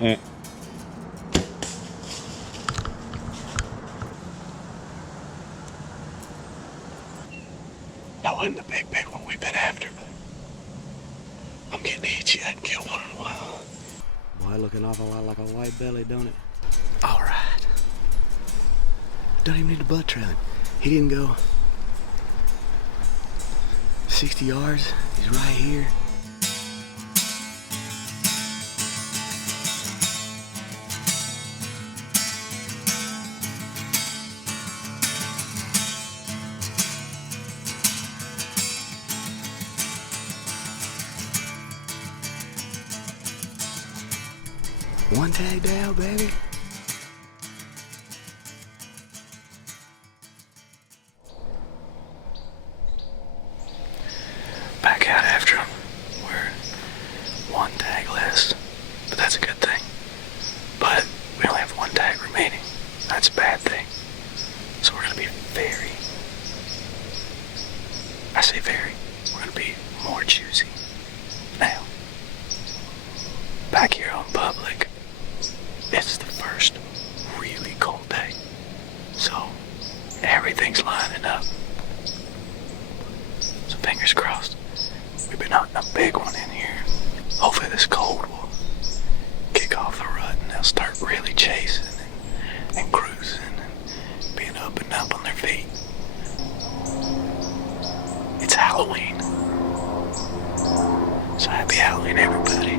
Eh. That wasn't the big one we've been after, but I'm getting itchy. I hadn't killed one in a while. Boy, looking awful lot like a white belly, don't it? All right. Don't even need a butt trailing. He didn't go 60 yards. He's right here. One tag down, baby. Back out after him. We're one tag less, but that's a good thing. But we only have one tag remaining. That's a bad thing. So we're gonna be we're gonna be more choosy. Now, back here on public, it's the first really cold day. So everything's lining up. So fingers crossed. We've been hunting a big one in here. Hopefully this cold will kick off the rut and they'll start really chasing and cruising and being up and up on their feet. It's Halloween. So happy Halloween, everybody.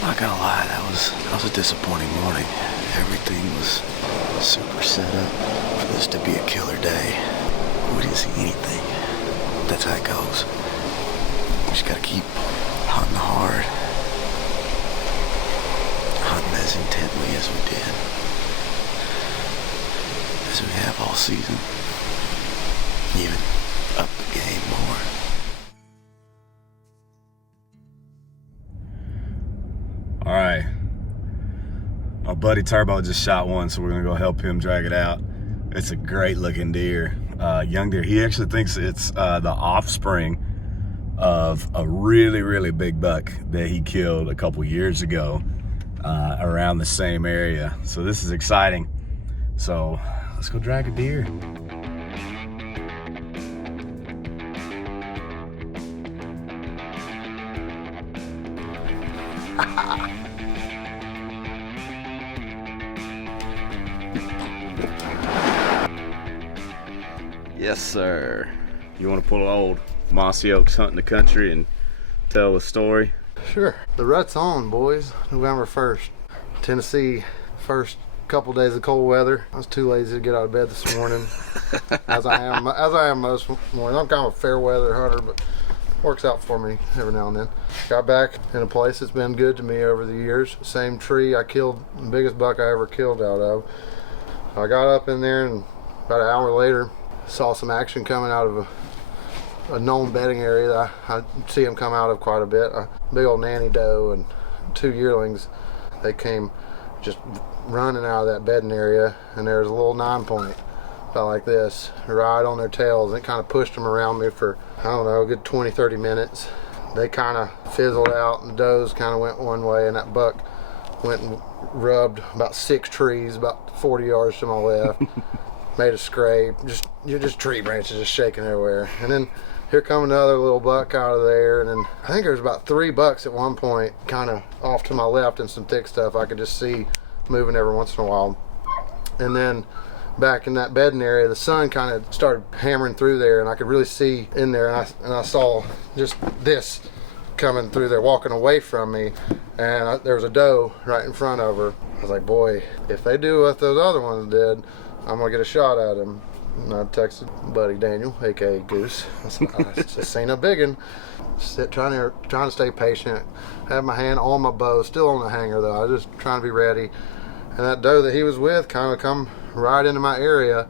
Not gonna lie, that was a disappointing morning. Everything was super set up for this to be a killer day. We didn't see anything. That's how it goes. We just gotta keep hunting hard. Hunting as intently as we did. As we have all season. Even up the game more. All right, my buddy Turbo just shot one, so we're gonna go help him drag it out. It's a great looking deer, young deer. He actually thinks it's the offspring of a really, really big buck that he killed a couple years ago around the same area. So this is exciting. So let's go drag a deer. Yes, sir. You want to pull an old Mossy Oaks hunting the country and tell the story? Sure. The rut's on, boys. November 1st. Tennessee, first couple days of cold weather. I was too lazy to get out of bed this morning, as I am most mornings. I'm kind of a fair weather hunter, but works out for me every now and then. Got back in a place that's been good to me over the years. Same tree I killed the biggest buck I ever killed out of. I got up in there, and about an hour later, saw some action coming out of a known bedding area that I see them come out of quite a bit. A big old nanny doe and 2 yearlings. They came just running out of that bedding area, and there was a little 9-point about like this right on their tails, and it kind of pushed them around me for, I don't know, a good 20-30 minutes. They kind of fizzled out, and the does kind of went one way, and that buck went and rubbed about 6 trees about 40 yards to my left. Made a scrape, just tree branches just shaking everywhere. And then here come another little buck out of there, and then I think there's about 3 bucks at one point kind of off to my left, and some thick stuff I could just see moving every once in a while. And then back in that bedding area, the sun kind of started hammering through there, and I could really see in there, and I saw just this coming through there, walking away from me, and there was a doe right in front of her. I was like, boy, if they do what those other ones did, I'm gonna get a shot at him. And I texted buddy Daniel, aka Goose. I said, I just seen a biggin. Trying to stay patient. Have my hand on my bow, still on the hanger though. I was just trying to be ready. And that doe that he was with kind of come right into my area,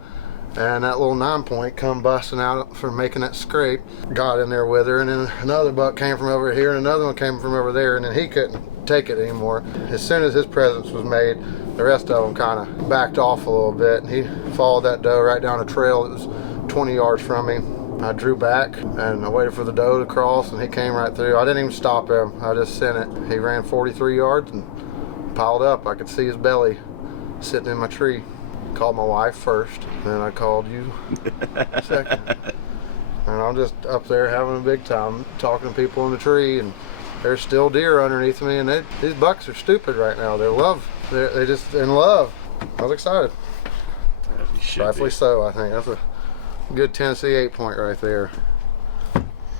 and that little 9-point come busting out from making that scrape. Got in there with her, and then another buck came from over here, and another one came from over there, and then he couldn't take it anymore. As soon as his presence was made, the rest of them kind of backed off a little bit, and he followed that doe right down a trail that was 20 yards from me. I drew back and I waited for the doe to cross, and he came right through. I didn't even stop him. I just sent it. He ran 43 yards and piled up. I could see his belly sitting in my tree. Called my wife first, then I called you second. And I'm just up there having a big time talking to people in the tree, and there's still deer underneath me, and these bucks are stupid right now. They're just in love. I was excited. Rightfully so, I think. That's a good Tennessee 8-point right there.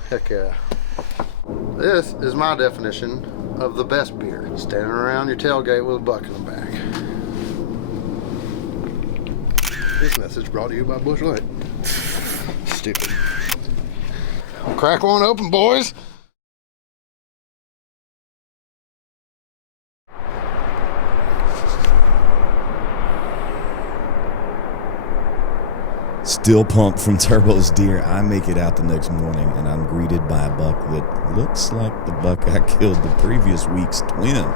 Heck yeah. This is my definition of the best beer. Standing around your tailgate with a buck in the back. This message brought to you by Bush Light. Stupid. I'll crack one open, boys. Still pumped from Turbo's deer, I make it out the next morning, and I'm greeted by a buck that looks like the buck I killed the previous week's twin.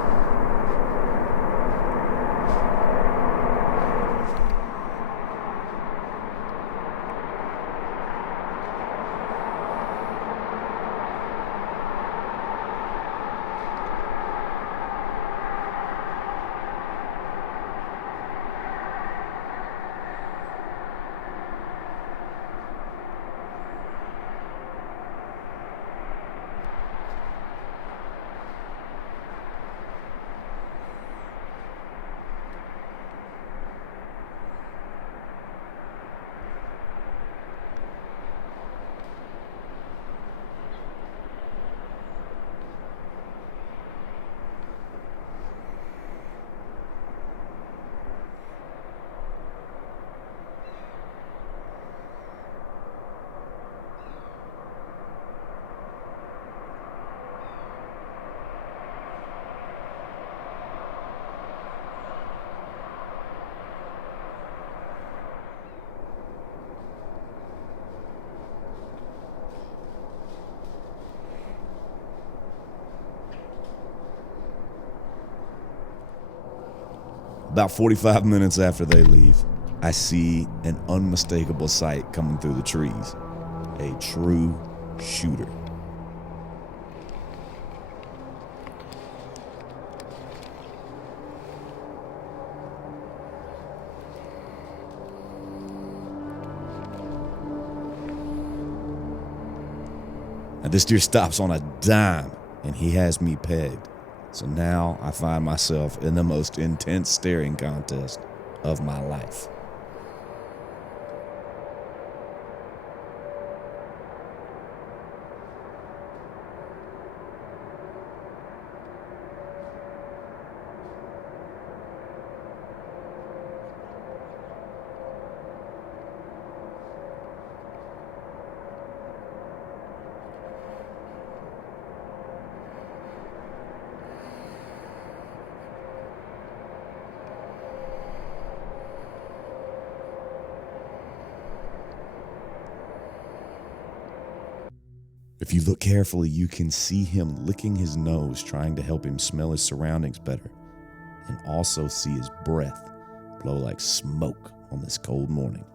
About 45 minutes after they leave, I see an unmistakable sight coming through the trees. A true shooter. Now this deer stops on a dime, and he has me pegged. So now I find myself in the most intense staring contest of my life. If you look carefully, you can see him licking his nose, trying to help him smell his surroundings better, and also see his breath blow like smoke on this cold morning.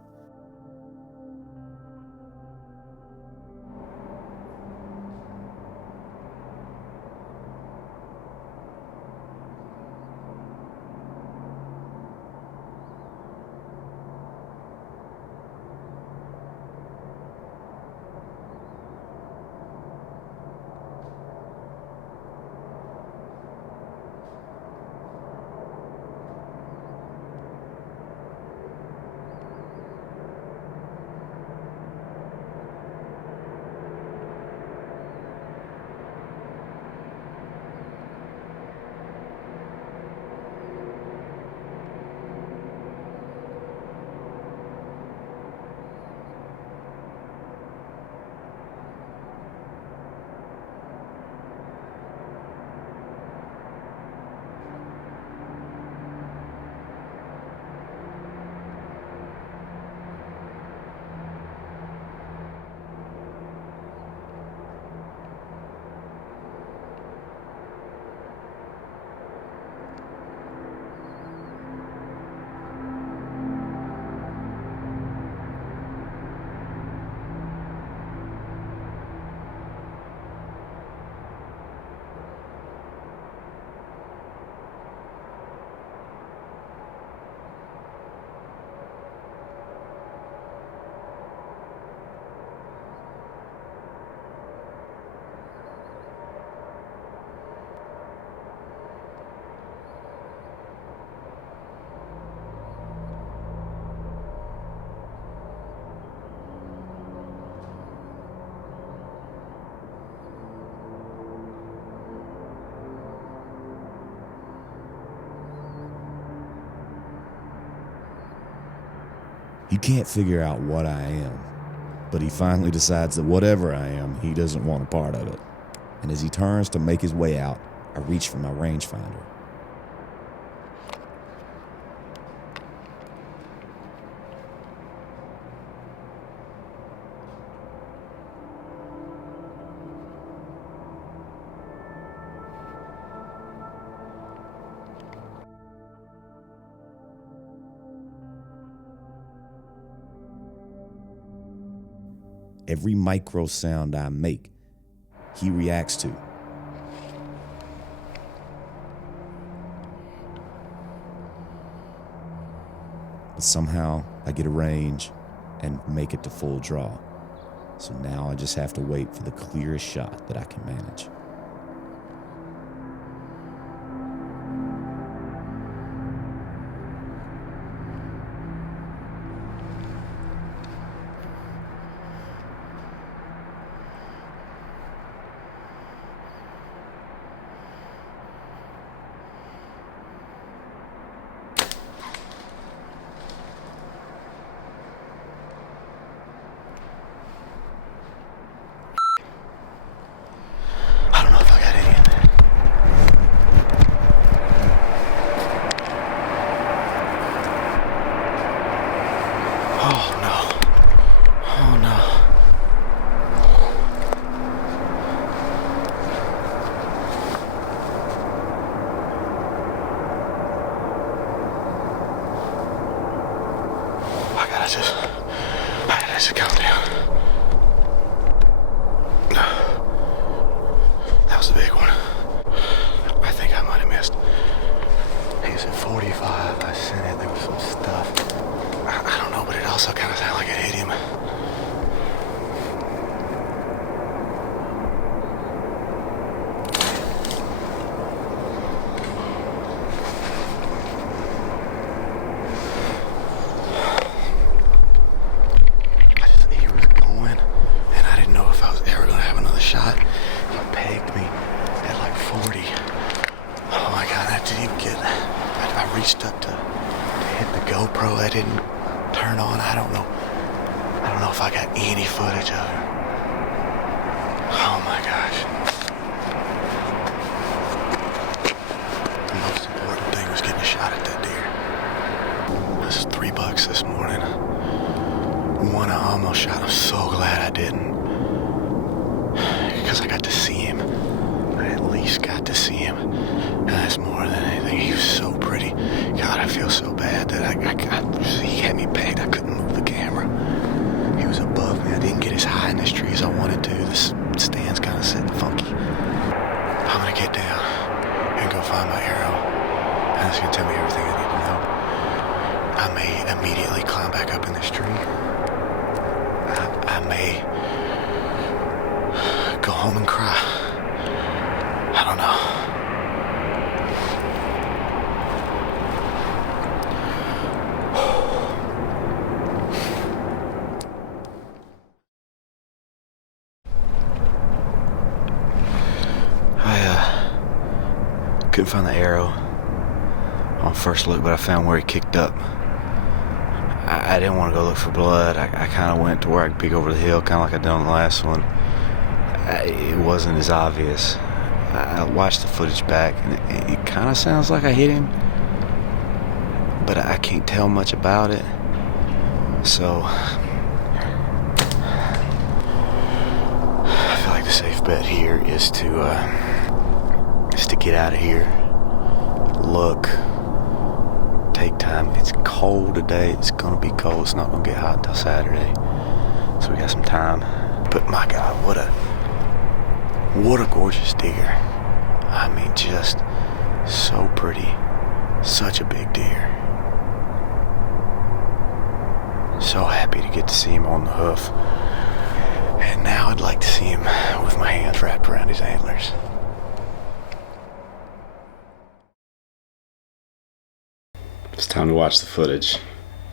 He can't figure out what I am, but he finally decides that whatever I am, he doesn't want a part of it. And as he turns to make his way out, I reach for my rangefinder. Every micro sound I make, he reacts to. But somehow I get a range and make it to full draw. So now I just have to wait for the clearest shot that I can manage. I don't know if I got any in there. Oh no. Oh no. I gotta just calm down. That was a big one. I think I might have missed. He was at 45. I sent it. There was some stuff. I don't know, but it also kind of sounded like it hit him. He was going, and I didn't know if I was ever going to have another shot. He pegged me at like 40. Oh my God, I didn't even get, I reached up to hit the GoPro. That didn't turn on. I don't know if I got any footage of it. Oh my gosh. The most important thing was getting a shot at that deer. This is $3 this morning. One I almost shot. I'm so glad I didn't. Because I got to see him. I at least got to see him. And that's more than anything. He was so pretty. God, I feel so bad that he had me pegged. I couldn't move the camera. He was above me. I didn't get as high in this tree as I wanted to. The stand's kind of sitting funky. I'm going to get down and go find my arrow. And it's going to tell me everything I need to know. I may immediately climb back up in this tree. I may go home and cry. I don't know. I couldn't find the arrow on first look, but I found where he kicked up. I didn't want to go look for blood. I kind of went to where I could peek over the hill, kind of like I done on the last one. It wasn't as obvious. I watched the footage back, and it kind of sounds like I hit him, but I can't tell much about it. So I feel like the safe bet here is to get out of here. Look. Take time. It's cold today. It's gonna be cold. It's not gonna get hot until Saturday. So we got some time. But my God, what a gorgeous deer. I mean, just so pretty. Such a big deer. So happy to get to see him on the hoof. And now I'd like to see him with my hands wrapped around his antlers. It's time to watch the footage.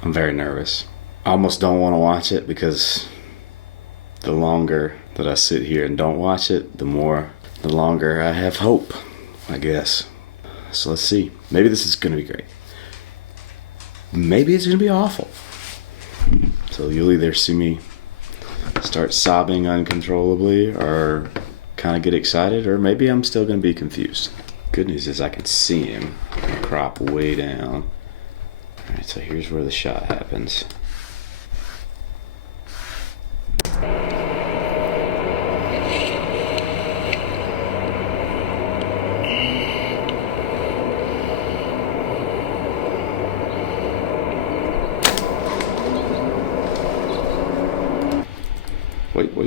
I'm very nervous. I almost don't want to watch it because the longer that I sit here and don't watch it, the longer I have hope, I guess. So let's see. Maybe this is going to be great. Maybe it's going to be awful. So you'll either see me start sobbing uncontrollably or kind of get excited, or maybe I'm still going to be confused. Good news is I can see him. I can crop way down. Alright, so here's where the shot happens.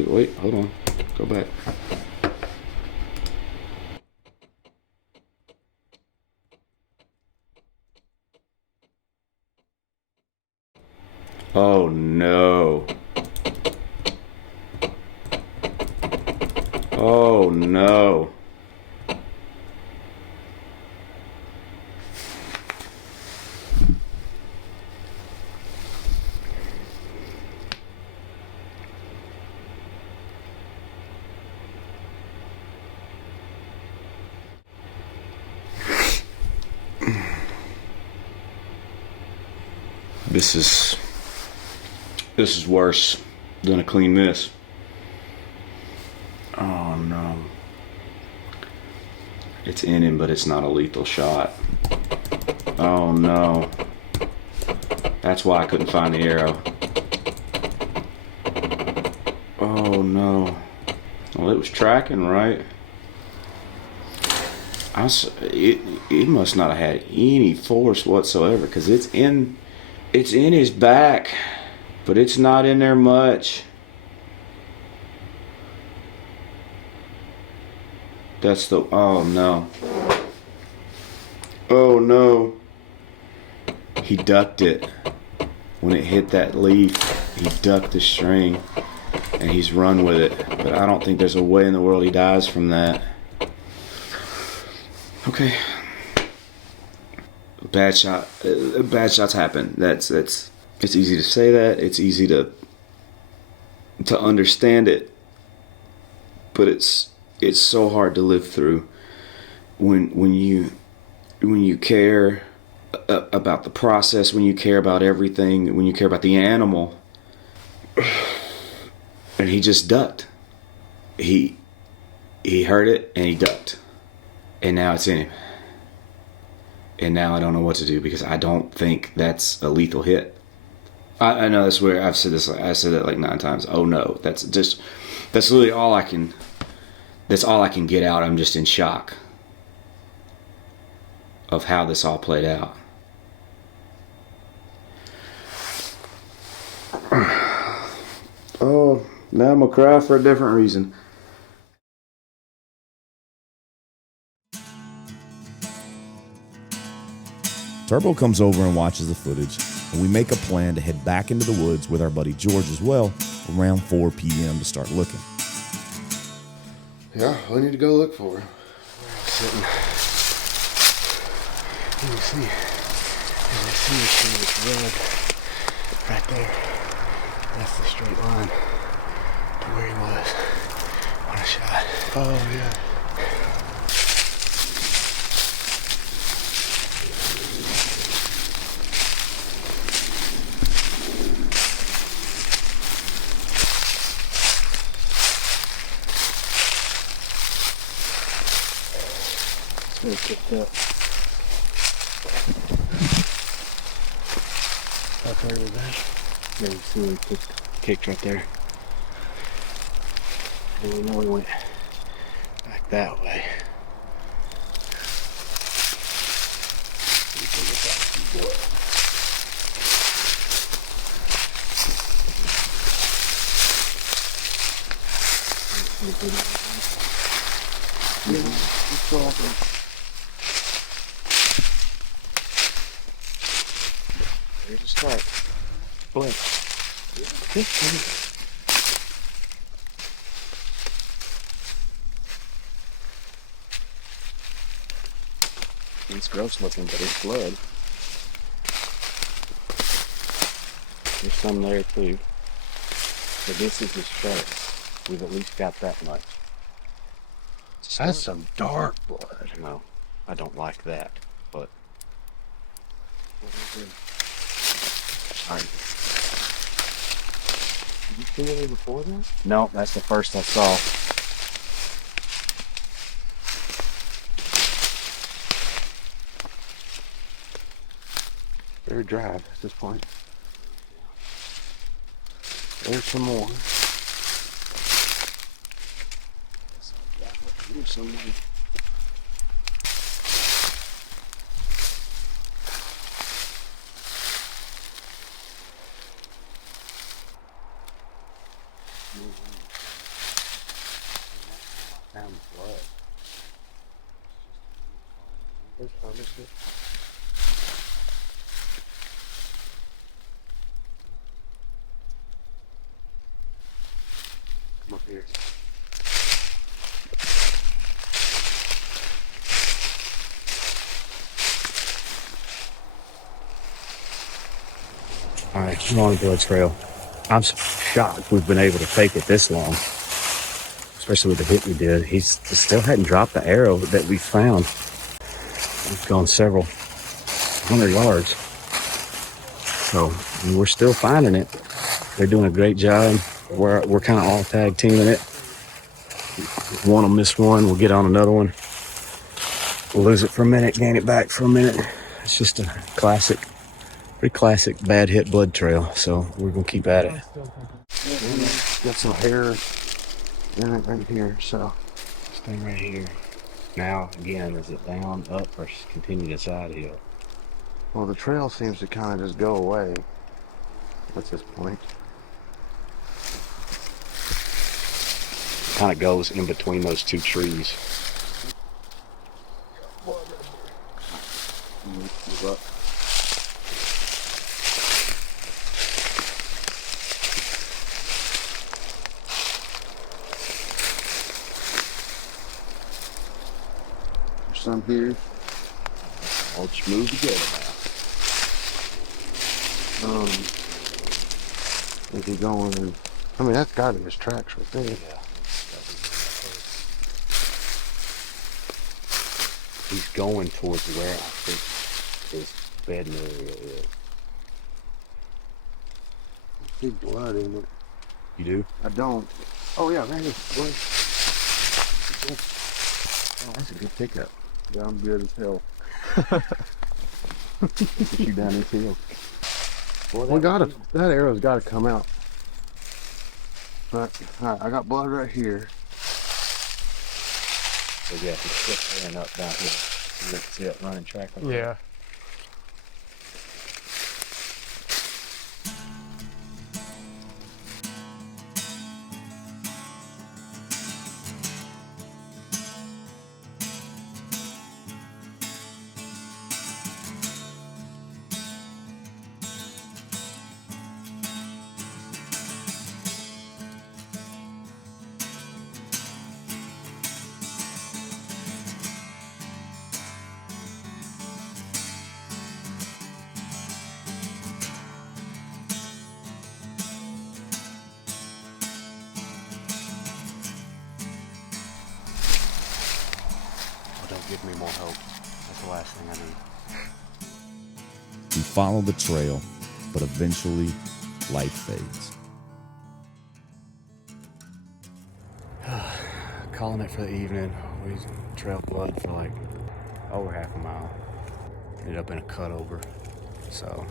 Wait, hold on. Go back. Oh no. Oh no. This is worse than a clean miss. Oh no. It's in him, but it's not a lethal shot. Oh no. That's why I couldn't find the arrow. Oh no. Well, it was tracking right. It must not have had any force whatsoever, because it's in his back, but it's not in there much. Oh no. Oh no. He ducked it. When it hit that leaf, he ducked the string and he's run with it. But I don't think there's a way in the world he dies from that. Okay. Bad shots happen. It's easy to say that. It's easy to understand it. But it's so hard to live through when you care about the process, when you care about everything, when you care about the animal. And he just ducked. He heard it and he ducked. And now it's in him. And now I don't know what to do, because I don't think that's a lethal hit. I know that's where I've said this. I said it like 9 times. Oh no, that's literally all I can. That's all I can get out. I'm just in shock of how this all played out. Oh, now I'm gonna cry for a different reason. Turbo comes over and watches the footage, and we make a plan to head back into the woods with our buddy George as well around 4 p.m. to start looking. Yeah, we need to go look for her. Sitting. Let me see. As I see this red right there. That's the straight line to where he was on a shot. Oh yeah. Really kicked up. That's where it was at. Yeah, you see where he kicked right there. And we know he went back that way. There's a start. Blink. It's gross looking, but it's blood. There's some there too. So this is his shirt. We've at least got that much. That's some dark blood. No, I don't like that, but. Alright. see any before that? No, that's the first I saw. Very dry at this point. There's some more. Here somewhere. Found blood. There's probably shit. Come up here. All right, we're on the blood trail. I'm shocked we've been able to take it this long, especially with the hit we did. He still hadn't dropped the arrow that we found. We've gone several 100 yards. So we're still finding it. They're doing a great job. We're kind of all tag teaming it. One will miss one, we'll get on another one. We'll lose it for a minute, gain it back for a minute. It's just a classic, pretty classic bad hit blood trail. So we're gonna keep at it. Got some hair in it right here, so. This thing right here. Now, again, is it down, up, or continue to side hill? Well, the trail seems to kind of just go away at this point. Kind of goes in between those two trees. Move up. There's some here. I'll just move together now. If you're going, I mean, that's gotta be his tracks right there. Yeah. He's going towards where I think his bedding area is. I see blood in it. You do? I don't. Oh yeah, right here. Blood. Oh, that's a good pickup. Yeah, I'm good as hell. Get you down this hill. We gotta, that arrow's gotta come out. But, alright, I got blood right here. So yeah, he's still tearing up down here. See that running track? Over there? Yeah. Give me more hope. That's the last thing I need. We follow the trail, but eventually light fades. Calling it for the evening. We trailed blood for like over half a mile. Ended up in a cutover. So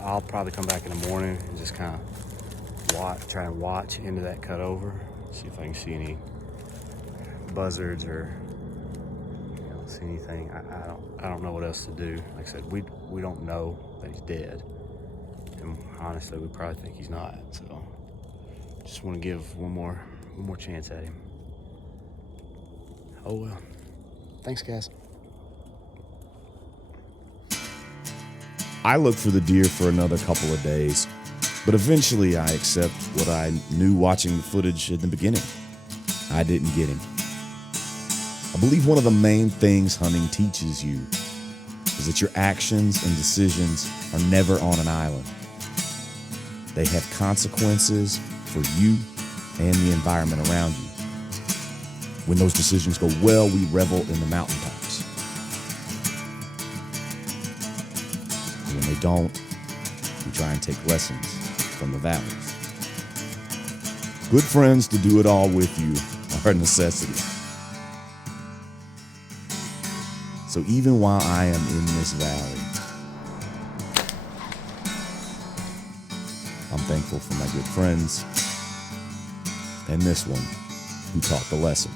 I'll probably come back in the morning and just kind of try and watch into that cutover. See if I can see any buzzards or see anything. I don't know what else to do. Like I said, we don't know that he's dead, and honestly, we probably think he's not. So, just want to give one more chance at him. Oh well. Thanks, guys. I looked for the deer for another couple of days, but eventually I accept what I knew watching the footage in the beginning. I didn't get him. I believe one of the main things hunting teaches you is that your actions and decisions are never on an island. They have consequences for you and the environment around you. When those decisions go well, we revel in the mountaintops. And when they don't, we try and take lessons from the valleys. Good friends to do it all with you are a necessity. So even while I am in this valley, I'm thankful for my good friends and this one who taught the lesson.